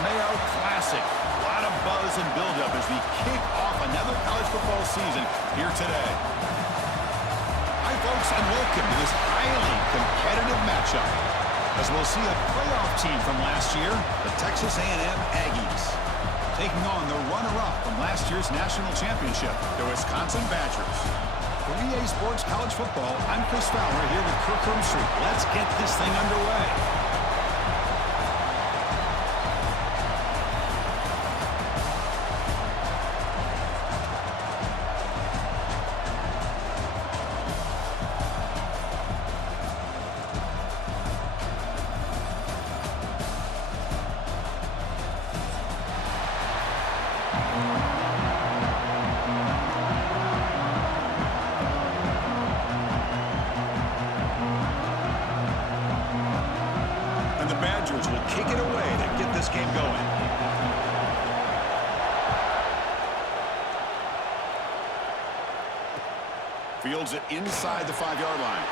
Mayo Classic. A lot of buzz and buildup as we kick off another college football season here today. Hi, folks, and welcome to this highly competitive matchup, as we'll see a playoff team from last year, the Texas A&M Aggies, taking on the runner-up from last year's national championship, the Wisconsin Badgers. For EA Sports College Football, I'm Chris Fowler here with Kirk Hermstreet. Let's get this thing underway. Will kick it away to get this game going. Fields it inside the 5-yard line.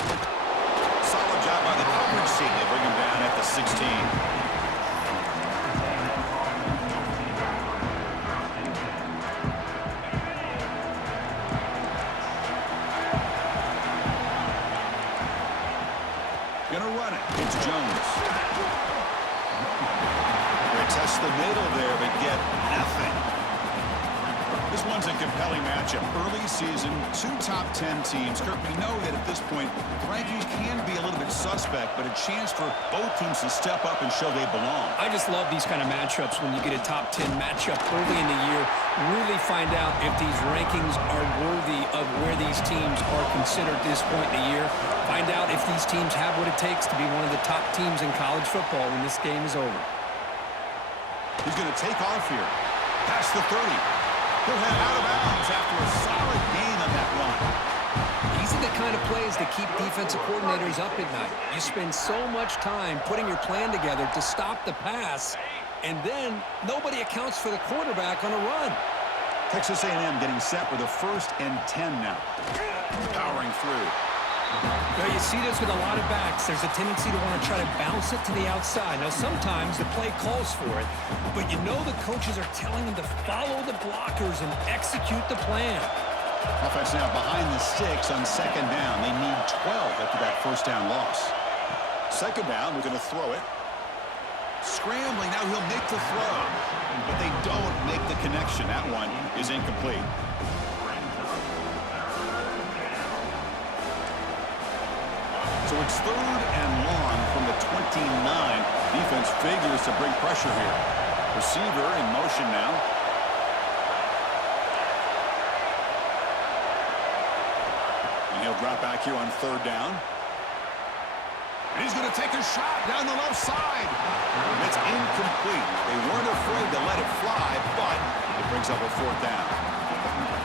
Solid job by the coverage team. They bring him down at the 16. Gonna run it. It's Jones. Test the middle there, but get nothing. This one's a compelling matchup. Early season, 2 top 10 teams. Kirk, we know that at this point, the rankings can be a little bit suspect, but a chance for both teams to step up and show they belong. I just love these kind of matchups when you get a top 10 matchup early in the year. Really find out if these rankings are worthy of where these teams are considered at this point in the year. Find out if these teams have what it takes to be one of the top teams in college football when this game is over. He's going to take off here. Past the 30. He'll head out of bounds after a solid gain on that run. These are the kind of plays that keep defensive coordinators up at night. You spend so much time putting your plan together to stop the pass, and then nobody accounts for the quarterback on a run. Texas A&M getting set with a 1st and 10 now. Powering through. Well, you see this with a lot of backs. There's a tendency to want to try to bounce it to the outside. Now, sometimes the play calls for it, but you know the coaches are telling them to follow the blockers and execute the plan. Offense now behind the sticks on 2nd down. They need 12 after that 1st down loss. 2nd down, we're going to throw it. Scrambling, now he'll make the throw, but they don't make the connection. That one is incomplete. So it's 3rd and long from the 29. Defense figures to bring pressure here. Receiver in motion now. And he'll drop back here on 3rd down. And he's going to take a shot down the left side. And it's incomplete. They weren't afraid to let it fly, but it brings up a 4th down.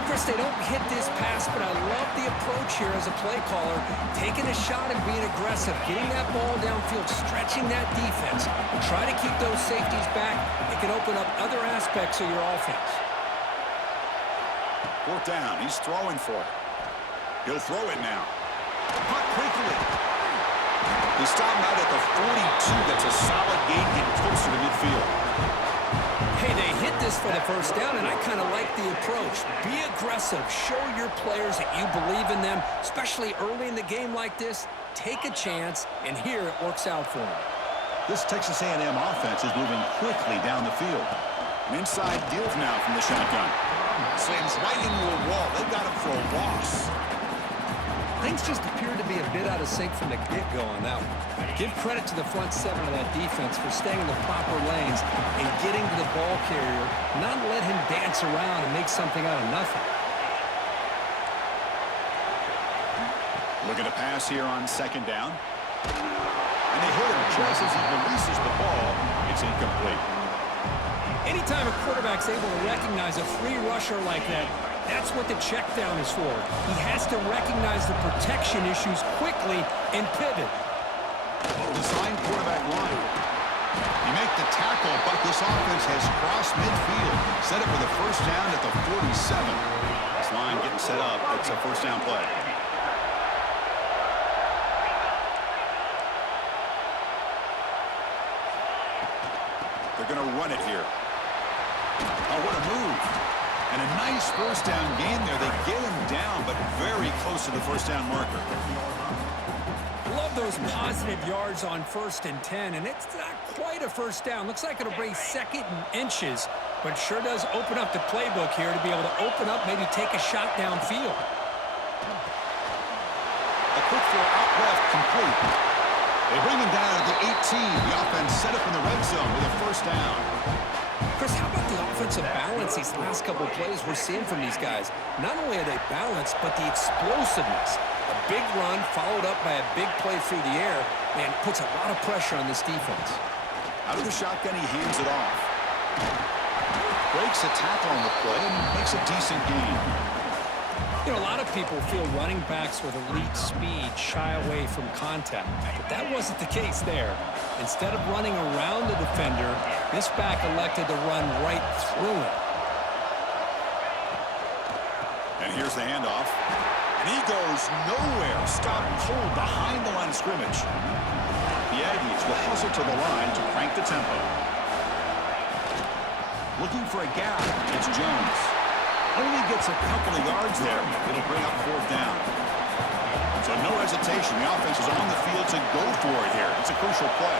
Chris, they don't hit this pass, but I love the approach here as a play caller. Taking a shot and being aggressive, getting that ball downfield, stretching that defense. Try to keep those safeties back. It can open up other aspects of your offense. 4th down. He's throwing for it. He'll throw it now. Punt quickly. He stopped out at the 42. That's a solid gain, getting closer to midfield. Hey, they hit this for the 1st down, and I kind of like the approach. Be aggressive. Show your players that you believe in them, especially early in the game like this. Take a chance, and here it works out for them. This Texas A&M offense is moving quickly down the field. An inside deal now from the shotgun. Slams right into a wall. They've got him for a loss. Things just appear to be a bit out of sync from the get-go on that one. Give credit to the front 7 of that defense for staying in the proper lanes and getting to the ball carrier, not let him dance around and make something out of nothing. Looking to pass here on 2nd down. And they hit him just as he releases the ball. It's incomplete. Anytime a quarterback's able to recognize a free rusher like that, that's what the check down is for. He has to recognize the protection issues quickly and pivot. Design quarterback line. You make the tackle, but this offense has crossed midfield. Set up with a 1st down at the 47. This line getting set up. It's a 1st down play. They're going to run it here. Oh, what a move. And a nice first down gain there. They get him down, but very close to the first down marker. Love those positive yards on 1st and 10, and it's not quite a first down. Looks like it'll bring 2nd and inches, but sure does open up the playbook here to be able to open up, maybe take a shot downfield. A quick throw out left, complete. They bring him down at the 18. The offense set up in the red zone with a first down. Chris, how about the offensive balance these last couple of plays we're seeing from these guys? Not only are they balanced, but the explosiveness. A big run followed up by a big play through the air, man, puts a lot of pressure on this defense. Out of the shotgun, he hands it off. Breaks a tackle on the play and makes a decent gain. You know, a lot of people feel running backs with elite speed shy away from contact, but that wasn't the case there. Instead of running around the defender, this back elected to run right through him. And here's the handoff. And he goes nowhere. Stopped cold behind the line of scrimmage. The Aggies will hustle to the line to crank the tempo. Looking for a gap. It's Jones. Only gets a couple of yards there. It'll bring up 4th down. So no hesitation. The offense is on the field to go for it here. It's a crucial play.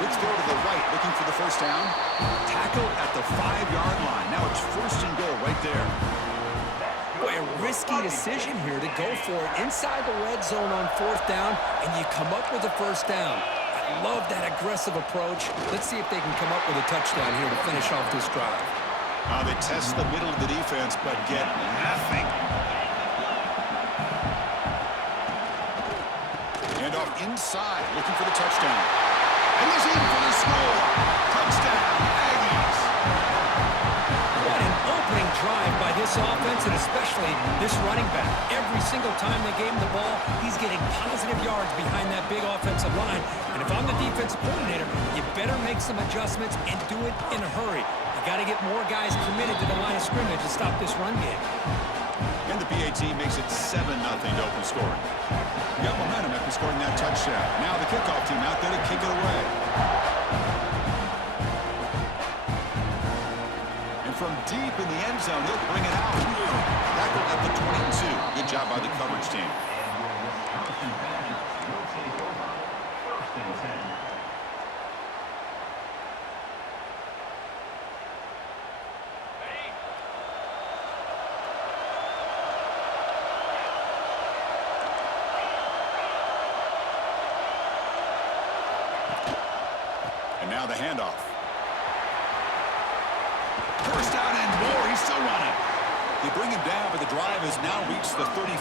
Let's go to the right, looking for the first down. Tackled at the 5-yard line. Now it's 1st and goal right there. Boy, a risky decision here to go for it inside the red zone on 4th down, and you come up with a first down. I love that aggressive approach. Let's see if they can come up with a touchdown here to finish off this drive. They test the middle of the defense, but get nothing. And off inside, looking for the touchdown. And he's in for the score. Touchdown, Aggies. What an opening drive by this offense, and especially this running back. Every single time they gave him the ball, he's getting positive yards behind that big offensive line. And if I'm the defensive coordinator, you better make some adjustments and do it in a hurry. You got to get more guys committed to the line of scrimmage to stop this run game. And the PA team makes it 7-0 to open scoring. Got momentum after scoring that touchdown. Now the kickoff team out there to kick it away. And from deep in the end zone, they'll bring it out. Tackled at the 22. Good job by the coverage team. And now the handoff. First down and more. He's still running. They bring him down, but the drive has now reached the 35.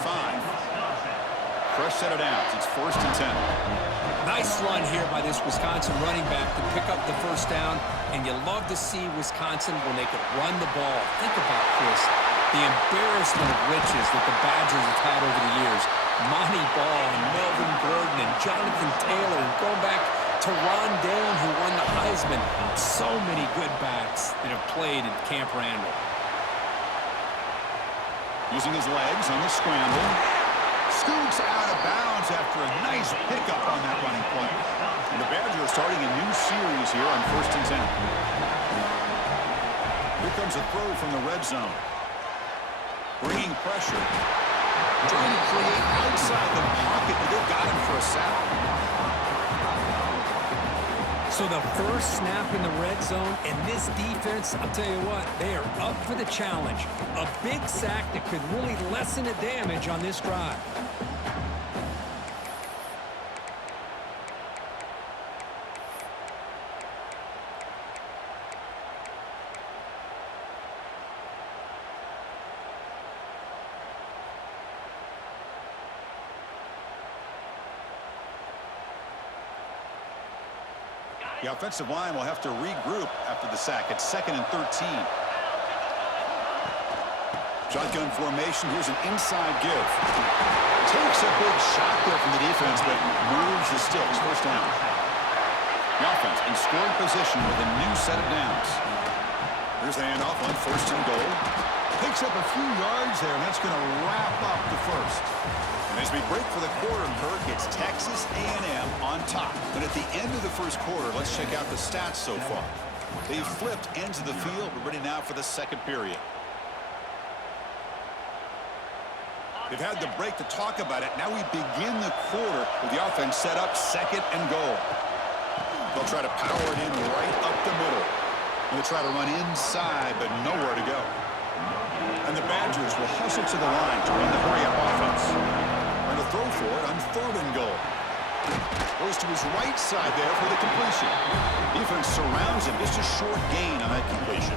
Fresh set of downs. It's 1st and 10. Nice run here by this Wisconsin running back to pick up the first down, and you love to see Wisconsin when they could run the ball. Think about, Chris, the embarrassment of riches that the Badgers have had over the years. Monty Ball and Melvin Gordon and Jonathan Taylor, and going back to Ron Dillon, who won the Heisman. So many good backs that have played in Camp Randall. Using his legs on the scramble. Scoots out of bounds after a nice pickup on that running play. And the Badgers are starting a new series here on 1st and 10. Here comes a throw from the red zone. Bringing pressure. Trying to create outside the pocket, but they've got him for a sack. So the first snap in the red zone, and this defense, I'll tell you what, they are up for the challenge. A big sack that could really lessen the damage on this drive. The offensive line will have to regroup after the sack. It's 2nd and 13. Shotgun formation. Here's an inside give. Takes a big shot there from the defense, but moves the sticks. First down. The offense in scoring position with a new set of downs. Here's the handoff on 1st and goal. Picks up a few yards there, and that's going to wrap up the first. And as we break for the quarter, Kirk, it's Texas A&M At the end of the first quarter, let's check out the stats so far. They've flipped ends of the field. We're ready now for the second period. They've had the break to talk about it. Now we begin the quarter with the offense set up, second and goal. They'll try to power it in right up the middle. And they'll try to run inside, but nowhere to go. And the Badgers will hustle to the line to run the hurry-up offense. Trying to throw for it on third and goal. Goes to his right side there for the completion. Defense surrounds him. Just a short gain on that completion.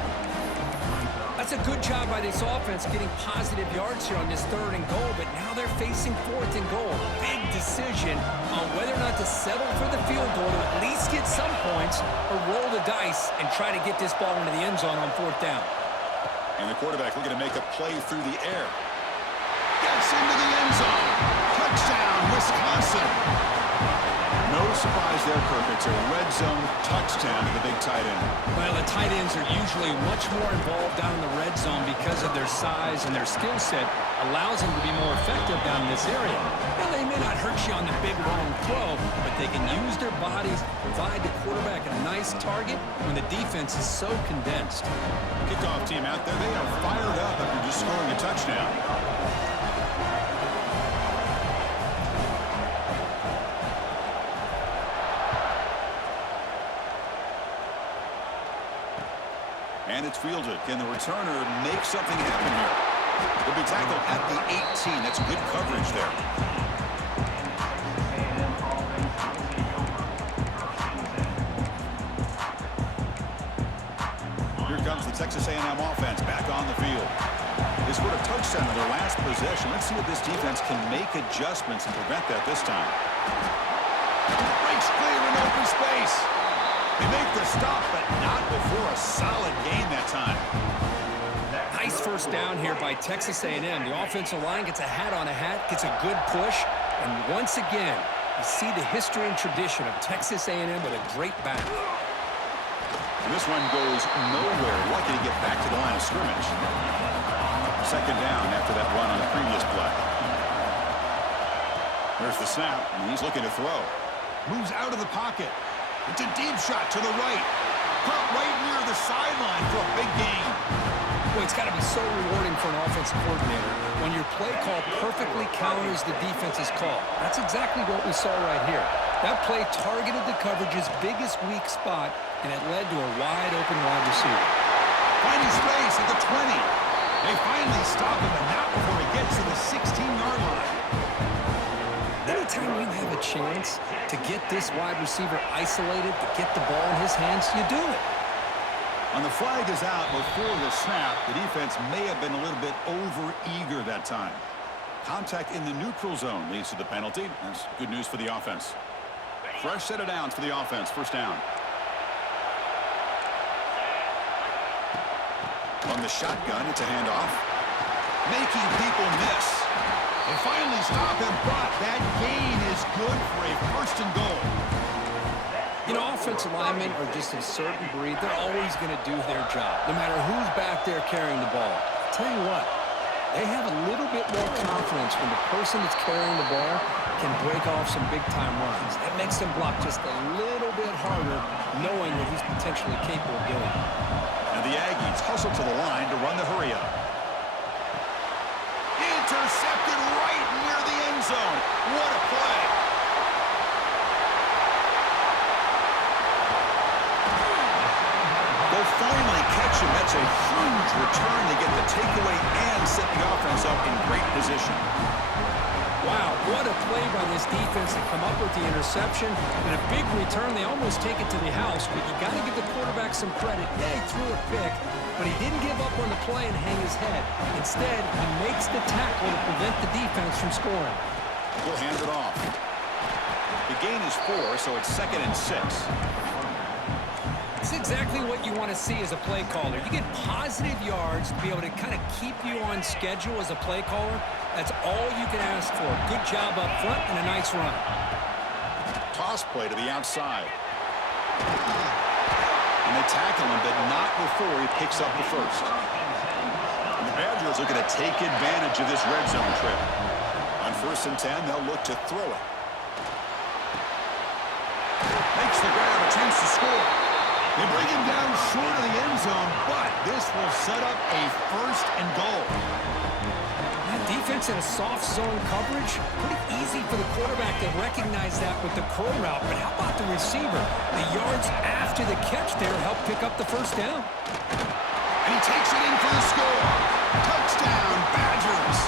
That's a good job by this offense getting positive yards here on this third and goal, but now they're facing fourth and goal. Big decision on whether or not to settle for the field goal to at least get some points or roll the dice and try to get this ball into the end zone on fourth down. And the quarterback looking to make a play through the air. Gets into the end zone. Touchdown, Wisconsin. No surprise there, Kirk. It's a red zone touchdown to the big tight end. Well, the tight ends are usually much more involved down in the red zone because of their size and their skill set allows them to be more effective down in this area. Now, they may not hurt you on the big, long throw, but they can use their bodies to provide the quarterback a nice target when the defense is so condensed. Kickoff team out there, they are fired up after just scoring a touchdown. And it's fielded. Can the returner make something happen here? He'll be tackled at the 18. That's good coverage there. Here comes the Texas A&M offense back on the field. They scored a touchdown in their last possession. Let's see if this defense can make adjustments and prevent that this time. Breaks clear in open space. They make the stop, but not before a solid gain that time. Nice first down here by Texas A&M. The offensive line gets a hat on a hat, gets a good push, and once again, you see the history and tradition of Texas A&M with a great back. And this one goes nowhere. Lucky to get back to the line of scrimmage. Second down after that run on the previous play. There's the snap, and he's looking to throw. Moves out of the pocket. It's a deep shot to the right. Caught right near the sideline for a big gain. Boy, it's got to be so rewarding for an offensive coordinator when your play call perfectly counters the defense's call. That's exactly what we saw right here. That play targeted the coverage's biggest weak spot, and it led to a wide-open wide receiver. Finding space at the 20. They finally stop him, and not before he gets to the 16-yard line. Anytime you have a chance to get this wide receiver isolated, to get the ball in his hands, you do it. And the flag is out before the snap. The defense may have been a little bit over-eager that time. Contact in the neutral zone leads to the penalty. That's good news for the offense. Fresh set of downs for the offense. First down. On the shotgun, it's a handoff. Making people miss. They finally stop him, but that gain is good for a first and goal. You know, offensive linemen are just a certain breed. They're always going to do their job, no matter who's back there carrying the ball. I'll tell you what, they have a little bit more confidence when the person that's carrying the ball can break off some big-time runs. That makes them block just a little bit harder, knowing what he's potentially capable of doing. And the Aggies hustle to the line to run the hurry-up. Intercepted right near the end zone. What a play. They'll finally catch him. That's a huge return to get the takeaway and set the offense up in great position. Wow, what a play by this defense to come up with the interception. And a big return. They almost take it to the house, but you got to give the quarterback some credit. Yeah, he threw a pick, but he didn't give up on the play and hang his head. Instead, he makes the tackle to prevent the defense from scoring. We'll hand it off. The gain is 4, so it's 2nd and 6. It's exactly what you want to see as a play caller. You get positive yards to be able to kind of keep you on schedule as a play caller. That's all you can ask for. Good job up front and a nice run. Toss play to the outside. And they tackle him, but not before he picks up the first. And the Badgers are going to take advantage of this red zone trip. On 1st and 10, they'll look to throw it. They bring him down short of the end zone, but this will set up a first and goal. That defense in a soft zone coverage, pretty easy for the quarterback to recognize that with the curl route. But how about the receiver? The yards after the catch there help pick up the first down. And he takes it in for the score. Touchdown, Badgers.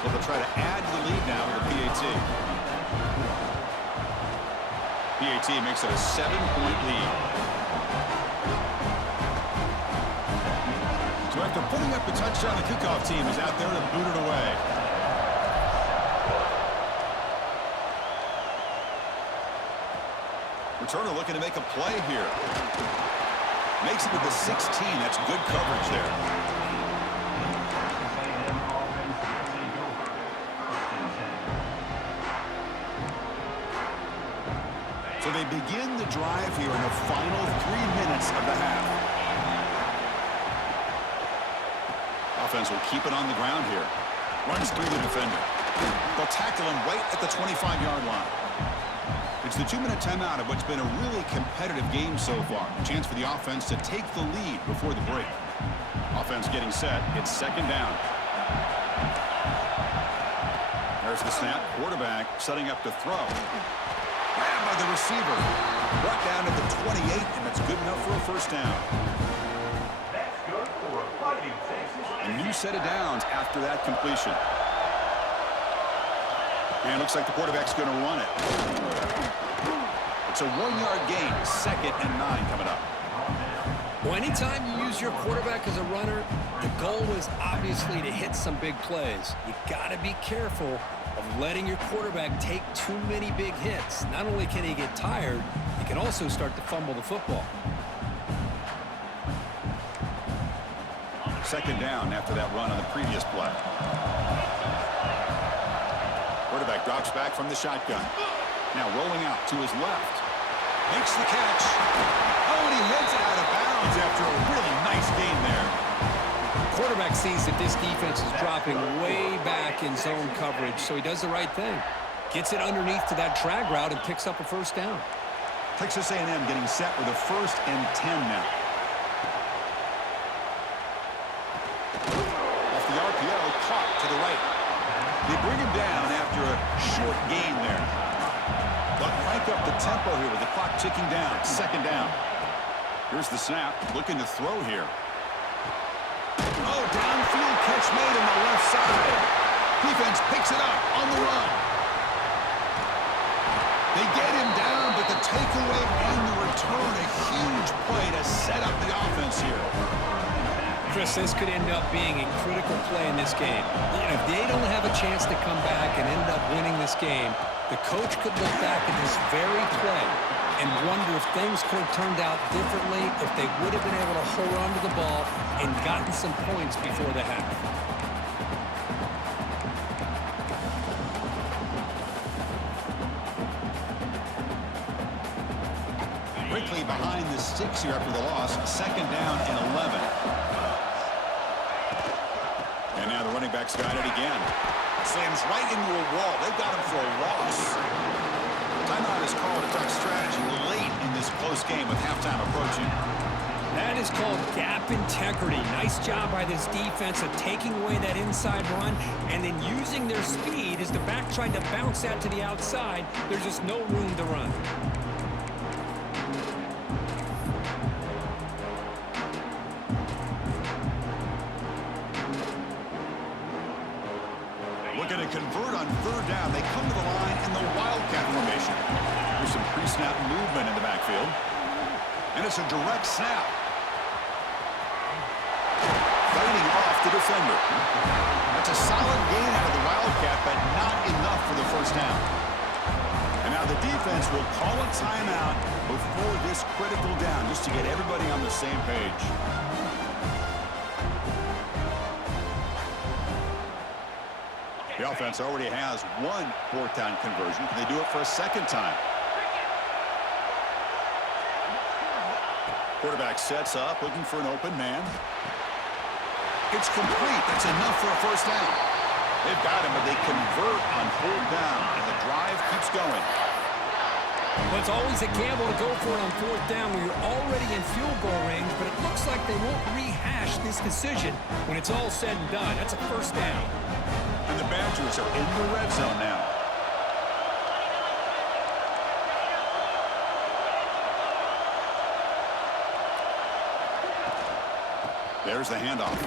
Well, they'll try to add to the lead now with a PAT. PAT makes it a 7-point lead. So after putting up the touchdown, the kickoff team is out there to boot it away. Returner looking to make a play here. Makes it to the 16. That's good coverage there. So they begin the drive here in the final 3 minutes of the half. Offense will keep it on the ground here. Runs through the defender. They'll tackle him right at the 25-yard line. It's the 2-minute timeout of what's been a really competitive game so far. A chance for the offense to take the lead before the break. Offense getting set. It's second down. There's the snap. Quarterback setting up to throw. Grabbed by the receiver. Brought down at the 28, and that's good enough for a first down. A new set of downs after that completion. And looks like the quarterback's going to run it. It's a 1-yard gain, 2nd and 9 coming up. Well, anytime you use your quarterback as a runner, the goal is obviously to hit some big plays. You got to be careful of letting your quarterback take too many big hits. Not only can he get tired, he can also start to fumble the football. Second down after that run on the previous play. Quarterback drops back from the shotgun. Now rolling out to his left. Makes the catch. Oh, and he heads it out of bounds after a really nice gain there. Quarterback sees that this defense is dropping way back in zone coverage, so he does the right thing. Gets it underneath to that drag route and picks up a first down. Texas A&M getting set with a 1st and 10 now. Off the RPO, caught to the right. They bring him down after a short gain there. They'll crank up the tempo here with the clock ticking down. Second down. Here's the snap. Looking to throw here. Oh, downfield catch made on the left side. Defense picks it up on the run. They get him down, but the takeaway and the return, a huge play to set up the offense here. Chris, this could end up being a critical play in this game. If they don't have a chance to come back and end up winning this game, the coach could look back at this very play and wonder if things could have turned out differently, if they would have been able to hold on to the ball and gotten some points before the half. Quickly behind the sticks here after the loss. Second down and 11. And now the running back's got it again. Slams right into a wall. They've got him for a loss. Timeout is called to talk strategy late in this close game with halftime approaching. That is called gap integrity. Nice job by this defense of taking away that inside run and then using their speed as the back tried to bounce that to the outside. There's just no room to run. Looking to convert on third down. They come to the line in the Wildcat formation. There's some pre-snap movement in the backfield. And it's a direct snap. Fighting off the defender. That's a solid gain out of the Wildcat, but not enough for the first down. And now the defense will call a timeout before this critical down, just to get everybody on the same page. The offense already has one fourth down conversion. Can they do it for a second time? Quarterback sets up, looking for an open man. It's complete. That's enough for a first down. They've got him, but they convert on 4th down, and the drive keeps going. Well, it's always a gamble to go for it on 4th down when you're already in field goal range, but it looks like they won't rehash this decision when it's all said and done. That's a 1st down. And the Badgers are in the red zone now. There's the handoff.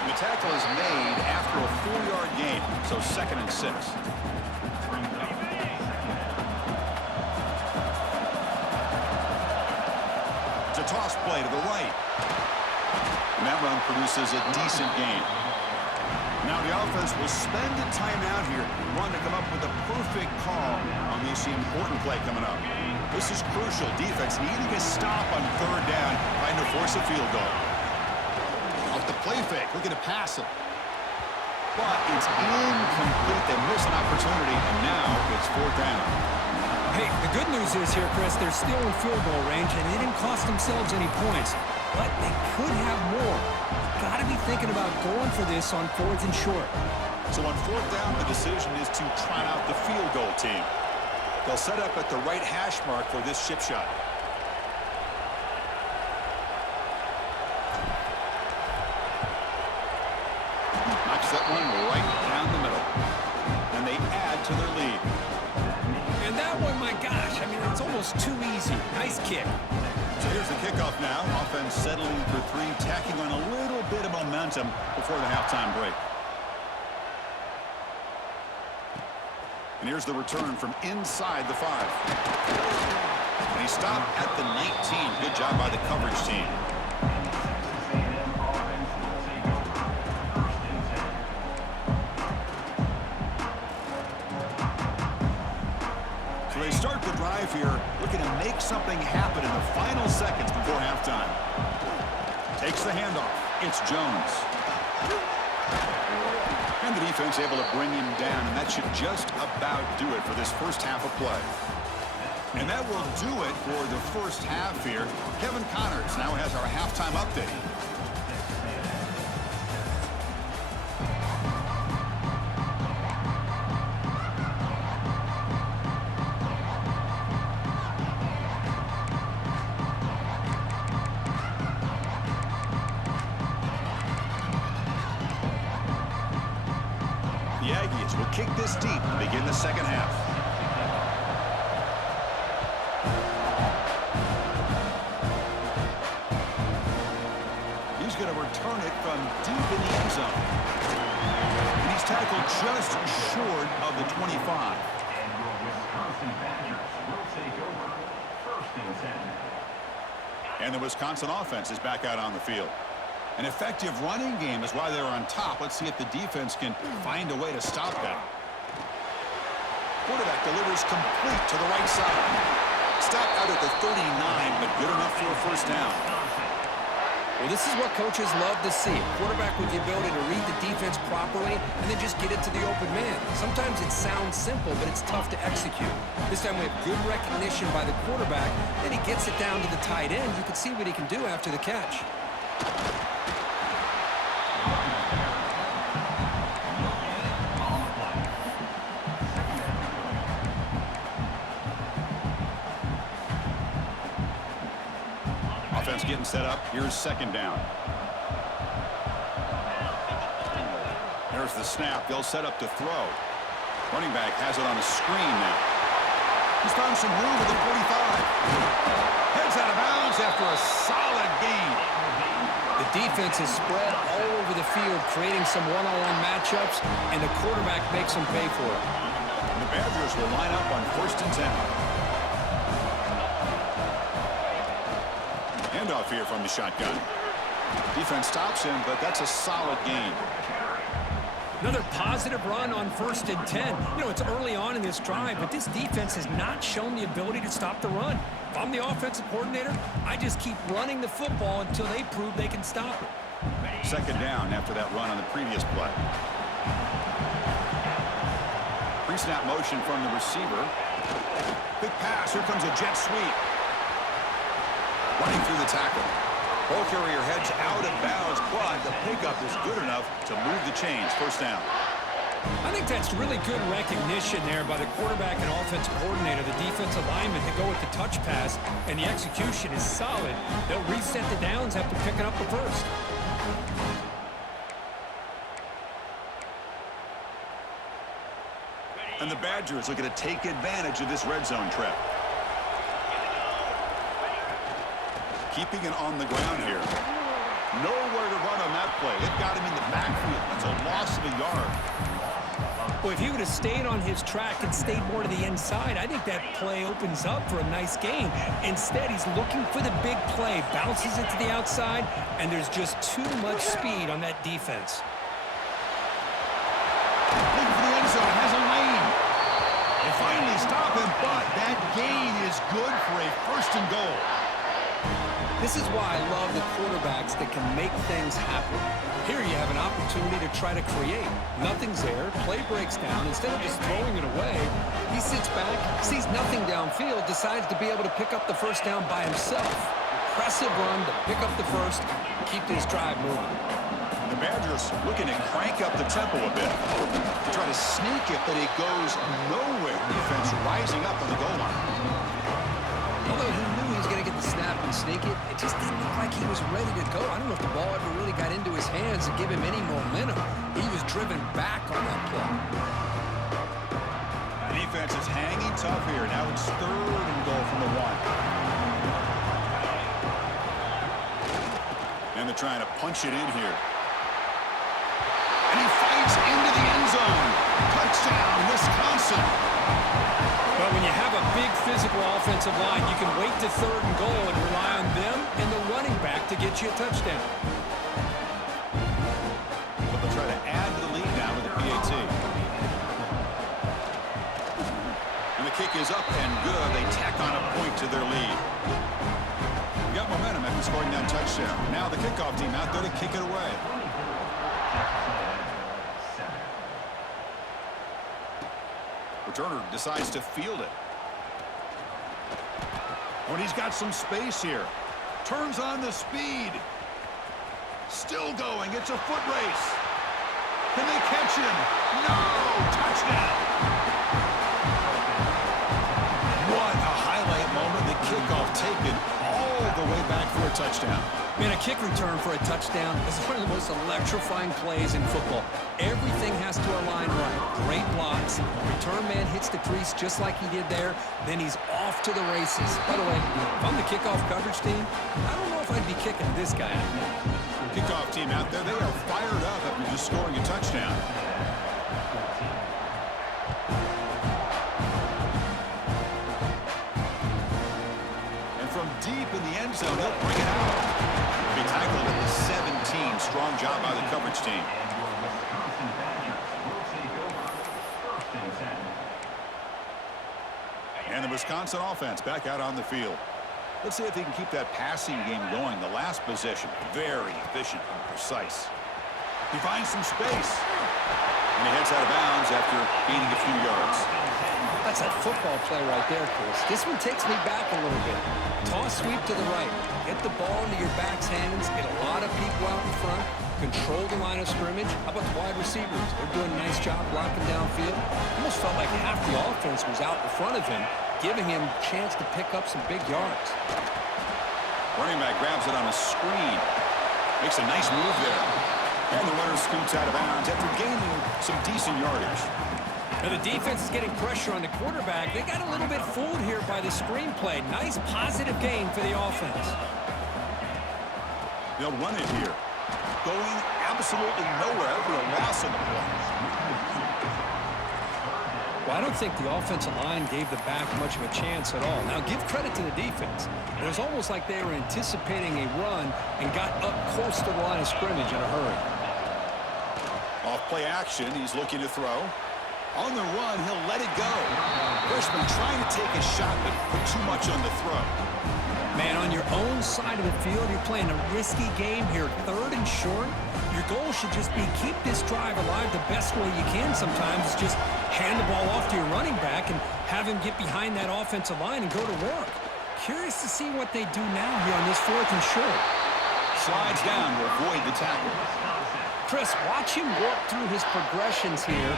The tackle is made after a 4-yard gain, so 2nd and 6. It's a toss play to the right. And that run produces a decent gain. Now the offense will spend a timeout here, wanting to come up with a perfect call on this important play coming up. This is crucial. Defense needing a stop on 3rd down, trying to force a field goal. Off the play fake, looking to pass it. But it's incomplete. They miss an opportunity, and now it's 4th down. Hey, the good news is here, Chris, they're still in field goal range, and they didn't cost themselves any points. But they could have more. You've got to be thinking about going for this on 4th and short. So on 4th down, the decision is to trot out the field goal team. They'll set up at the right hash mark for this chip shot. Knocks that one right down the middle. And they add to their lead. And that one, my gosh, I mean, it's almost too easy. Nice kick. So here's the kickoff now. Offense settling for 3, tacking on a little bit of momentum before the halftime break. And here's the return from inside the 5. And he stopped at the 19. Good job by the coverage team. So they start the drive here, looking to make something happen in the final seconds before halftime. Takes the handoff. It's Jones. And the defense able to bring him down, and that should just about do it for this first half of play. And that will do it for the first half here. Kevin Connors now has our halftime update. The Aggies will kick this deep to begin the second half. He's going to return it from deep in the end zone. And he's tackled just short of the 25. And the Wisconsin offense is back out on the field. An effective running game is why they're on top. Let's see if the defense can find a way to stop that. Quarterback delivers complete to the right side. Stopped out at the 39, but good enough for a first down. Well, this is what coaches love to see. A quarterback with the ability to read the defense properly and then just get it to the open man. Sometimes it sounds simple, but it's tough to execute. This time we have good recognition by the quarterback, and he gets it down to the tight end. You can see what he can do after the catch. Offense getting set up. Here's second down. There's the snap. They'll set up to throw. Running back has it on a screen now. He's found some room at the 45. Heads out of bounds after a solid gain. The defense is spread all over the field, creating some one-on-one matchups, and the quarterback makes them pay for it. And the Badgers will line up on 1st and 10. Handoff here from the shotgun. Defense stops him, but that's a solid gain. Another positive run on 1st and 10. You know, it's early on in this drive, but this defense has not shown the ability to stop the run. If I'm the offensive coordinator, I just keep running the football until they prove they can stop it. Second down after that run on the previous play. Pre-snap motion from the receiver. Big pass. Here comes a jet sweep. Running through the tackle. Ball carrier heads out of bounds, but the pickup pickup is good enough to move the chains. First down. I think that's really good recognition there by the quarterback and offensive coordinator, the defensive lineman, to go with the touch pass, and the execution is solid. They'll reset the downs after picking up the first. And the Badgers looking to take advantage of this red zone trip. Keeping it on the ground here. Nowhere to run on that play. They've got him in the backfield. That's a loss of a yard. Well, if he would have stayed on his track and stayed more to the inside, I think that play opens up for a nice gain. Instead, he's looking for the big play, bounces it to the outside, and there's just too much speed on that defense. Looking for the end zone, has a lane. They finally stop him, but that gain is good for a first and goal. This is why I love the quarterbacks that can make things happen. Here you have an opportunity to try to create. Nothing's there, play breaks down. Instead of just throwing it away, he sits back, sees nothing downfield, decides to be able to pick up the first down by himself. Impressive run to pick up the first, keep this drive moving. The Badgers looking to crank up the tempo a bit. To try to sneak it, but it goes nowhere. Defense rising up on the goal line. Although he knew he was going to get the snap and sneak it, it just didn't look like he was ready to go. I don't know if the ball ever really got into his hands to give him any momentum. He was driven back on that play. The defense is hanging tough here. Now it's third and goal from the 1. And they're trying to punch it in here. And he fights into the end zone. Touchdown, Wisconsin. But when you have a big physical offensive line, you can wait to third and goal and rely on them and the running back to get you a touchdown. But they'll try to add to the lead now with the PAT. And the kick is up and good. They tack on a point to their lead. We got momentum after scoring that touchdown. Now the kickoff team out there to kick it away. Returner decides to field it. When he's got some space here. Turns on the speed. Still going. It's a foot race. Can they catch him? No! Touchdown! What a highlight moment. The kickoff taken all the way back for a touchdown. Man, a kick return for a touchdown is one of the most electrifying plays in football. Everything has to align right. Great blocks. Return man hits the crease just like he did there. Then he's off to the races. By the way, if I'm the kickoff coverage team, I don't know if I'd be kicking this guy out. Kickoff team out there, they are fired up after just scoring a touchdown. And from deep in the end zone, they'll bring it out. Be tackled at the 17. Strong job by the coverage team. And the Wisconsin offense back out on the field. Let's see if he can keep that passing game going. The last possession, very efficient and precise. He finds some space. And he heads out of bounds after gaining a few yards. That's a football play right there, Chris. This one takes me back a little bit. Toss sweep to the right. Get the ball into your back's hands. Get a lot of people out in front. Control the line of scrimmage. How about the wide receivers? They're doing a nice job blocking downfield. Almost felt like half the offense was out in front of him, giving him a chance to pick up some big yards. Running back grabs it on a screen. Makes a nice move there. And the runner scoots out of bounds after gaining some decent yardage. Now the defense is getting pressure on the quarterback. They got a little bit fooled here by the screenplay. Nice positive gain for the offense. They'll run it here. Going absolutely nowhere for a loss on the play. Well, I don't think the offensive line gave the back much of a chance at all. Now, give credit to the defense. It was almost like they were anticipating a run and got up close to the line of scrimmage in a hurry. Off play action, he's looking to throw. On the run, he'll let it go. Freshman trying to take a shot, but put too much on the throw. Man, on your own side of the field, you're playing a risky game here. Third and short. Your goal should just be keep this drive alive the best way you can sometimes. Is just hand the ball off to your running back and have him get behind that offensive line and go to work. Curious to see what they do now here on this fourth and short. Slides down to avoid the tackle. Chris, watch him work through his progressions here.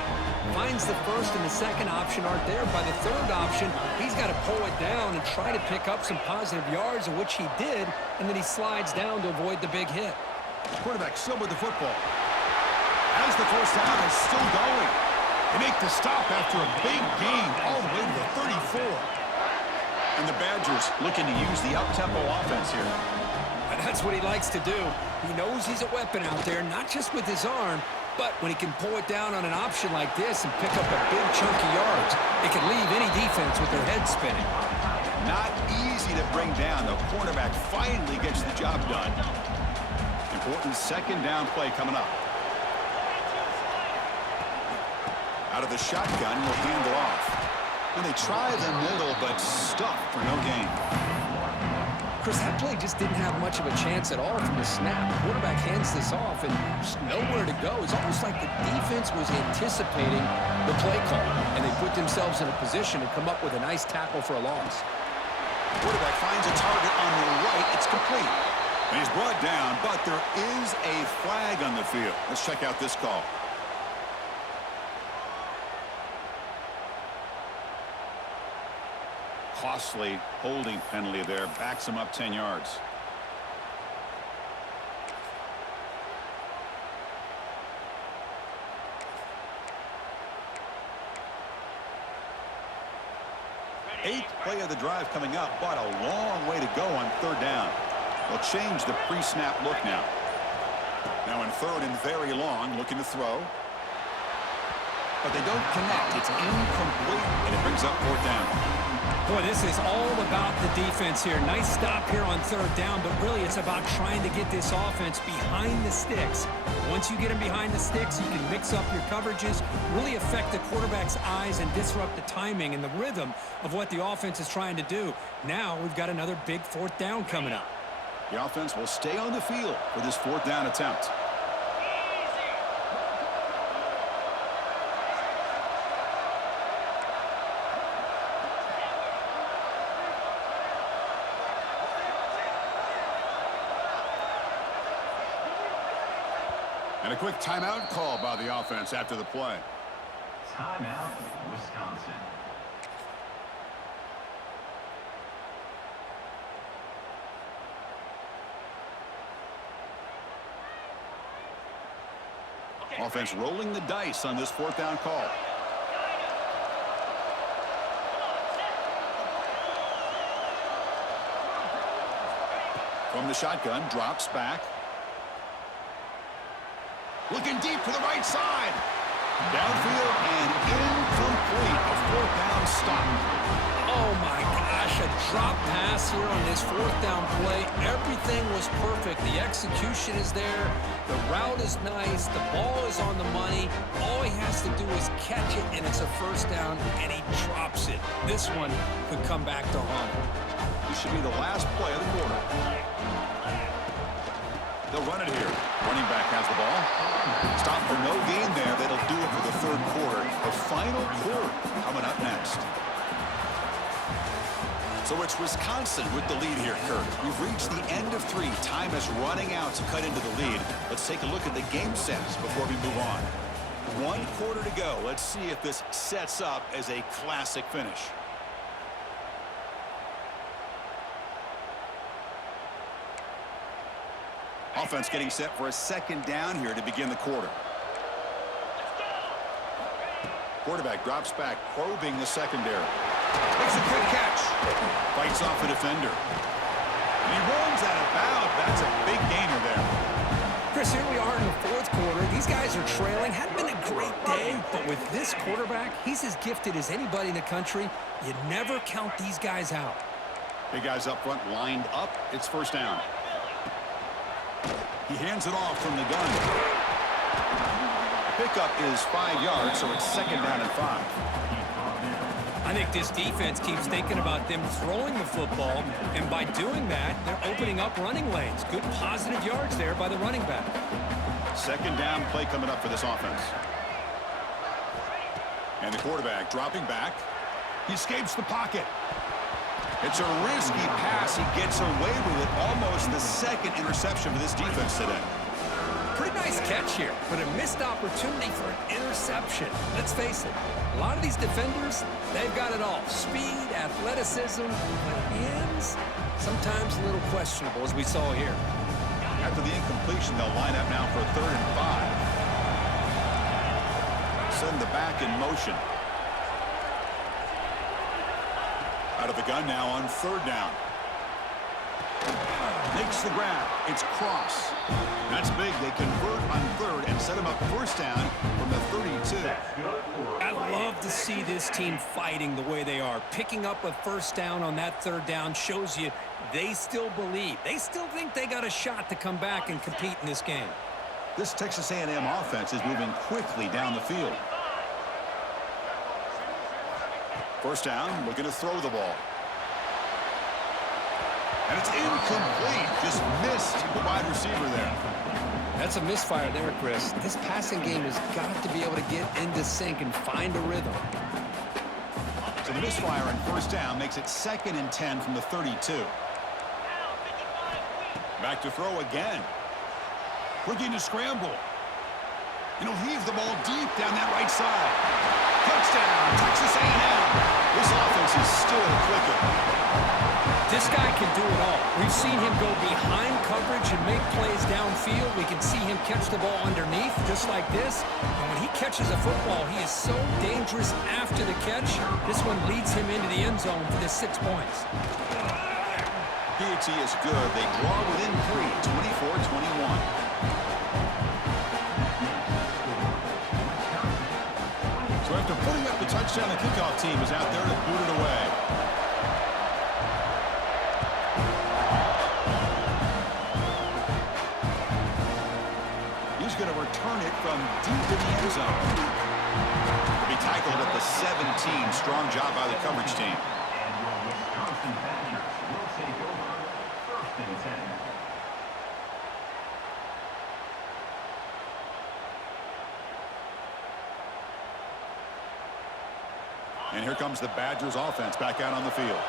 Finds the first and the second option aren't there. By the third option, he's got to pull it down and try to pick up some positive yards, of which he did, and then he slides down to avoid the big hit. Quarterback still with the football. As the first down is still going. They make the stop after a big gain all the way to the 34. And the Badgers looking to use the up-tempo offense here. And that's what he likes to do. He knows he's a weapon out there, not just with his arm, but when he can pull it down on an option like this and pick up a big chunk of yards, it can leave any defense with their head spinning. Not easy to bring down. The cornerback finally gets the job done. Important second down play coming up. Out of the shotgun, will hand it off. And they try the middle, but stuffed for no gain. Chris, that play just didn't have much of a chance at all from the snap. The quarterback hands this off and just nowhere to go. It's almost like the defense was anticipating the play call, and they put themselves in a position to come up with a nice tackle for a loss. Quarterback finds a target on the right. It's complete. And he's brought down, but there is a flag on the field. Let's check out this call. Costly holding penalty there. Backs him up 10 yards. Eighth play of the drive coming up, but a long way to go on third down. They'll change the pre-snap look now. Now in third and very long, looking to throw. But they don't connect. It's incomplete, and it brings up fourth down. Boy, this is all about the defense here. Nice stop here on third down, but really it's about trying to get this offense behind the sticks. Once you get them behind the sticks, you can mix up your coverages, really affect the quarterback's eyes and disrupt the timing and the rhythm of what the offense is trying to do. Now we've got another big fourth down coming up. The offense will stay on the field for this fourth down attempt. And a quick timeout call by the offense after the play. Timeout, Wisconsin. Offense rolling the dice on this fourth down call. From the shotgun, drops back. Looking deep to the right side. Downfield and incomplete. A fourth down stop. Oh my gosh, a drop pass here on this fourth down play. Everything was perfect. The execution is there. The route is nice. The ball is on the money. All he has to do is catch it, and it's a first down, and he drops it. This one could come back to haunt him. This should be the last play of the quarter. They'll run it here. Running back has the ball. Stop for no gain there. That'll do it for the third quarter. The final quarter coming up next. So it's Wisconsin with the lead here, Kurt. We've reached the end of 3. Time is running out to cut into the lead. Let's take a look at the game sets before we move on. 1 quarter to go. Let's see if this sets up as a classic finish. Offense getting set for a second down here to begin the quarter. Quarterback drops back, probing the secondary. Makes a quick catch. Fights off the defender. And he runs out of bounds. That's a big gainer there. Chris, here we are in the fourth quarter. These guys are trailing. Hadn't been a great day, but with this quarterback, he's as gifted as anybody in the country. You never count these guys out. Big guys up front lined up. It's first down. He hands it off from the gun. Pickup is 5 yards, so it's second down and 5. I think this defense keeps thinking about them throwing the football, and by doing that, they're opening up running lanes. Good positive yards there by the running back. Second down play coming up for this offense. And the quarterback dropping back. He escapes the pocket. It's a risky pass. He gets away with it. Almost the second interception for this defense today. Pretty nice catch here, but a missed opportunity for an interception. Let's face it, a lot of these defenders, they've got it all. Speed, athleticism, but hands, sometimes a little questionable, as we saw here. After the incompletion, they'll line up now for a 3rd and 5. Send the back in motion. Out of the gun now on 3rd down. Makes the grab. It's Cross. That's big. They convert on 3rd and set him up 1st down from the 32. I love to see this team fighting the way they are. Picking up a 1st down on that 3rd down shows you they still believe. They still think they got a shot to come back and compete in this game. This Texas A&M offense is moving quickly down the field. 1st down, looking to throw the ball. And it's incomplete. Just missed the wide receiver there. That's a misfire there, Chris. This passing game has got to be able to get into sync and find a rhythm. So the misfire on 1st down makes it 2nd and 10 from the 32. Back to throw again. Looking to scramble. And he'll heave the ball deep down that right side. Touchdown, Texas A&M. This offense is still clicking. This guy can do it all. We've seen him go behind coverage and make plays downfield. We can see him catch the ball underneath, just like this. And when he catches a football, he is so dangerous after the catch. This one leads him into the end zone for the 6 points. PAT is good. They draw within 3, 24-21. So after putting up the touchdown, the kickoff team is out there to boot it away. He's going to return it from deep in the end zone. He'll be tackled at the 17. Strong job by the coverage team. And here comes the Badgers offense back out on the field.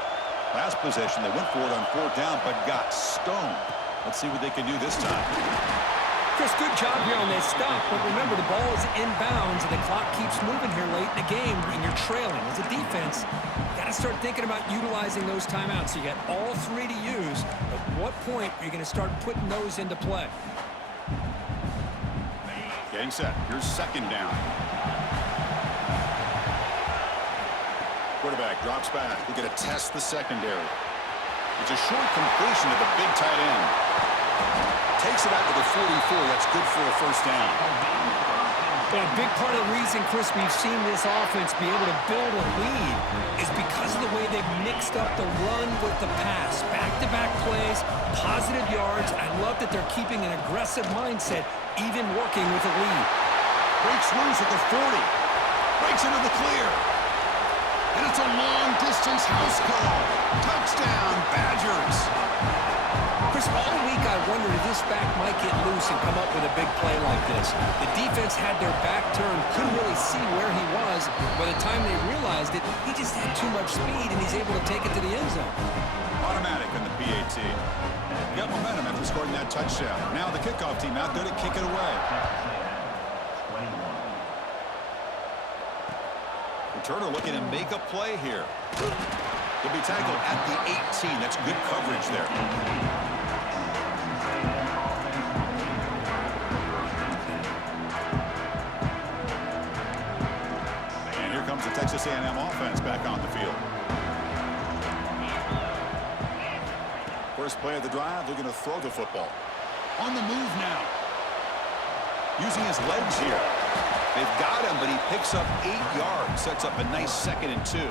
Last possession, they went for it on 4th down, but got stoned. Let's see what they can do this time. Chris, good job here on this stop, but remember the ball is inbounds and the clock keeps moving here late in the game and you're trailing. As a defense, you got to start thinking about utilizing those timeouts. You got all 3 to use. At what point are you going to start putting those into play? Getting set. Here's 2nd down. Quarterback drops back. We're going to test the secondary. It's a short completion to the big tight end. Takes it out to the 44. That's good for a 1st down. But a big part of the reason, Chris, we've seen this offense be able to build a lead is because of the way they've mixed up the run with the pass. Back-to-back plays, positive yards. I love that they're keeping an aggressive mindset, even working with a lead. Breaks loose at the 40. Breaks into the clear. And it's a long-distance house call. Touchdown, Badgers. Chris, all week I wondered if this back might get loose and come up with a big play like this. The defense had their back turned, couldn't really see where he was. By the time they realized it, he just had too much speed, and he's able to take it to the end zone. Automatic in the PAT. Got momentum after scoring that touchdown. Now the kickoff team out there to kick it away. Returner looking to make a play here. He'll be tackled at the 18. That's good coverage there. And here comes the Texas A&M offense back on the field. First play of the drive, looking to throw the football. On the move now. Using his legs here. They've got him, but he picks up 8 yards. Sets up a nice 2nd and 2.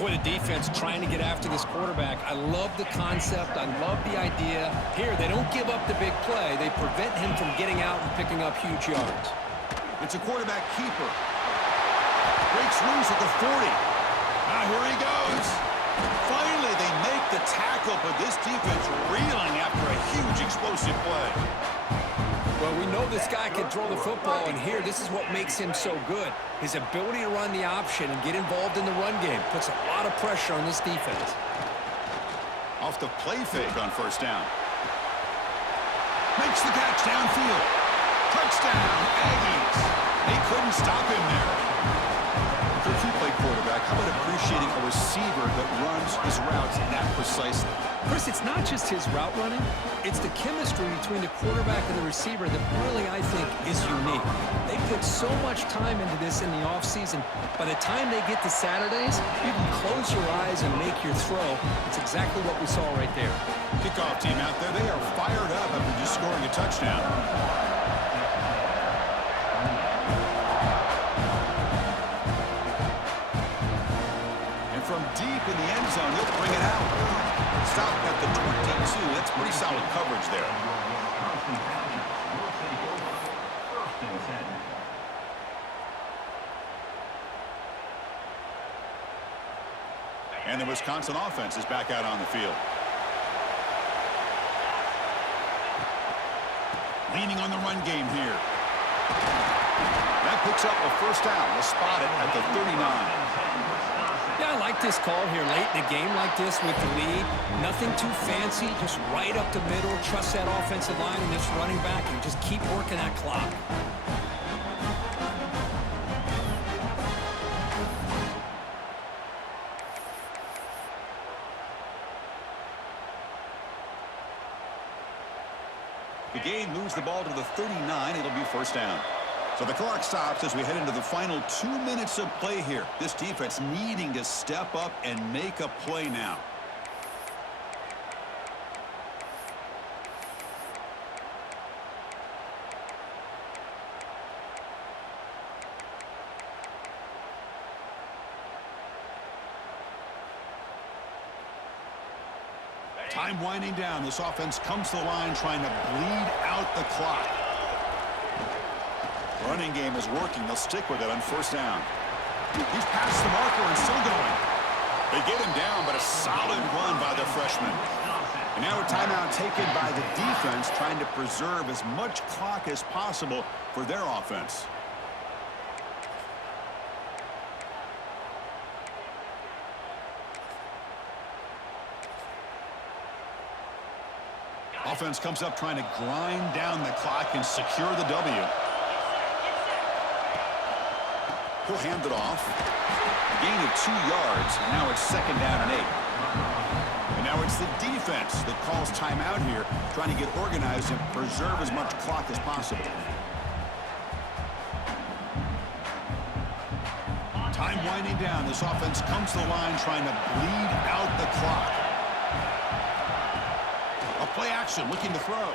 Boy, the defense trying to get after this quarterback. I love the concept. I love the idea. Here, they don't give up the big play. They prevent him from getting out and picking up huge yards. It's a quarterback keeper. Breaks loose at the 40. Now here he goes. Finally, they make the tackle, but this defense reeling after a huge explosive play. Well, we know this guy can throw the football, and here, this is what makes him so good. His ability to run the option and get involved in the run game puts a lot of pressure on this defense. Off the play fake on 1st down. Makes the catch downfield. Touchdown, Aggies. They couldn't stop him there. If you play quarterback, how about appreciating a receiver that runs his routes that precisely? Chris, it's not just his route running. It's the chemistry between the quarterback and the receiver that really, I think, is unique. They put so much time into this in the offseason. By the time they get to Saturdays, you can close your eyes and make your throw. It's exactly what we saw right there. Kickoff team out there, they are fired up after just scoring a touchdown. And from deep in the end zone, he'll bring it out. Stop at the 22. That's pretty solid coverage there. And the Wisconsin offense is back out on the field. Leaning on the run game here. That picks up a first down. They'll spot it at the 39. Yeah, I like this call here late in a game like this with the lead. Nothing too fancy, just right up the middle. Trust that offensive line and this running back and just keep working that clock. The game moves the ball to the 39. It'll be first down. So the clock stops as we head into the final 2 minutes of play here. This defense needing to step up and make a play now. Time winding down. This offense comes to the line trying to bleed out the clock. Running game is working. They'll stick with it on first down. He's past the marker and still going. They get him down, but a solid run by the freshman. And now a timeout taken by the defense trying to preserve as much clock as possible for their offense. Offense comes up trying to grind down the clock and secure the W. He'll hand it off. Gain of 2 yards. Now it's second down and 8. And now it's the defense that calls timeout here, trying to get organized and preserve as much clock as possible. Time winding down. This offense comes to the line trying to bleed out the clock. A play action looking to throw.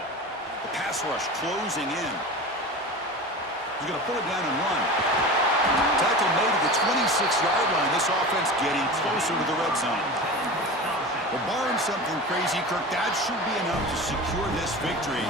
The pass rush closing in. He's going to pull it down and run. Tackle made at the 26-yard line. This offense getting closer to the red zone. Well, barring something crazy, Kirk, that should be enough to secure this victory.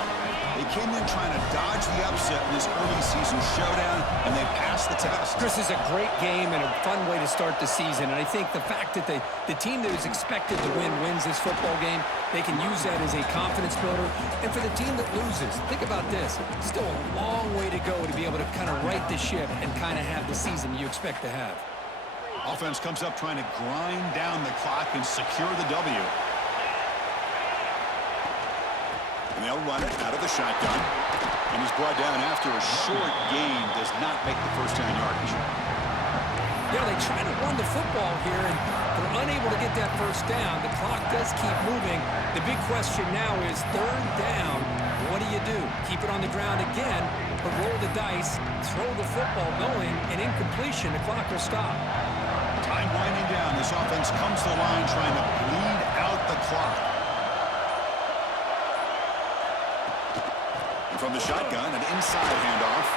They came in trying to dodge the upset in this early season showdown, and they passed the test. This is a great game and a fun way to start the season. And I think the fact that the team that is expected to win wins this football game, they can use that as a confidence builder. And for the team that loses, think about this. Still a long way to go to be able to kind of right the ship and kind of have the season you expect to have. Offense comes up trying to grind down the clock and secure the W. And they'll run it out of the shotgun. And he's brought down after a short gain. Does not make the first down yardage. Yeah, they try to run the football here, and they're unable to get that first down. The clock does keep moving. The big question now is third down. What do you do? Keep it on the ground again, or roll the dice, throw the football going, and incompletion, the clock will stop. Time winding down. This offense comes to the line trying to bleed out the clock. And from the shotgun, an inside handoff.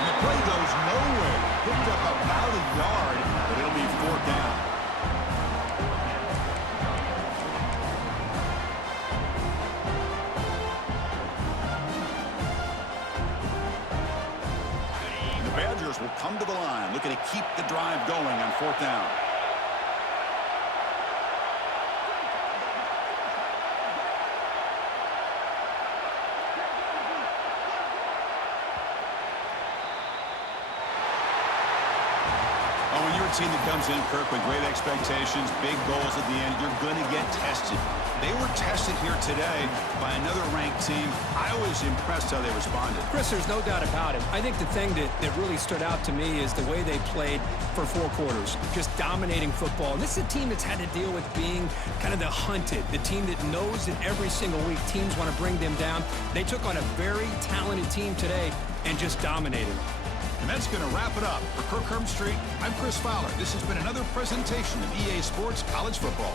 And the play goes nowhere. Picked up about a yard, but it'll be fourth down. The Badgers will come to the line, looking to keep the drive going on fourth down. Oh, when you're a team that comes in, Kirk, with great expectations, big goals at the end, you're going to get tested. They were tested here today by another ranked team. I was impressed how they responded. Chris, there's no doubt about it. I think the thing that really stood out to me is the way they played for 4 quarters, just dominating football. And this is a team that's had to deal with being kind of the hunted, the team that knows that every single week teams want to bring them down. They took on a very talented team today and just dominated. And that's going to wrap it up. For Kirk Street, I'm Chris Fowler. This has been another presentation of EA Sports College Football.